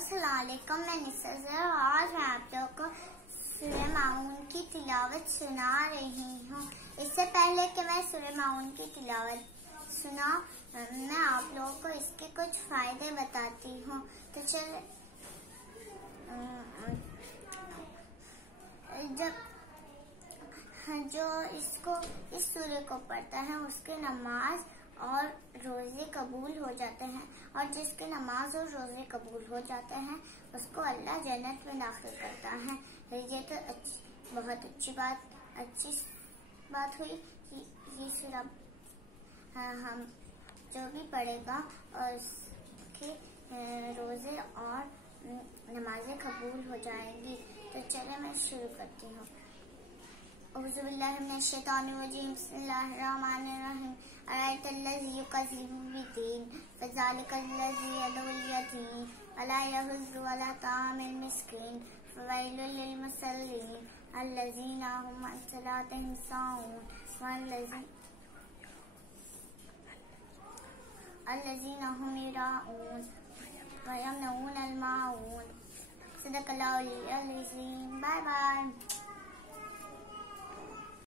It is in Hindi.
अस्सलाम वालेकुम। मैं निसर आज मैं आप लोगों को सूरह माऊन की तिलावत सुना रही हूँ। इससे पहले कि मैं सूरह माऊन की तिलावत सुना, मैं आप लोगों को इसके कुछ फायदे बताती हूँ। तो चल जब जो इस सूरह को पढ़ता है उसके नमाज और रोजे कबूल हो जाते हैं, और जिसके नमाज और रोजे कबूल हो जाते हैं उसको अल्लाह जन्नत में दाखिल करता है। ये तो बहुत अच्छी बात हुई कि ये सूरह हम जो भी पढ़ेगा और उसके रोजे और नमाजें कबूल हो जाएंगी। तो चले मैं शुरू करती हूँ। औज़ुबिल्लाहिमिनश्शैतानिर्रजीम, बिस्मिल्लाहिर्रहमानिर्रहीम। अरायतल्लज़ी युकज़्ज़िबु बिद्दीन, फ़ज़ालिकल्लज़ी यदउल यतीम वला यहुज़्ज़ु अला ता'मिल मिस्कीन, फ़वैलुल लिलमुसल्लीन अल्लज़ीना हुम अन सलातिहिम साहून अल्लज़ीना हुम युराऊन व यमनऊनल माऊन। सदक़ल्लाहुल अज़ीम। Bye bye.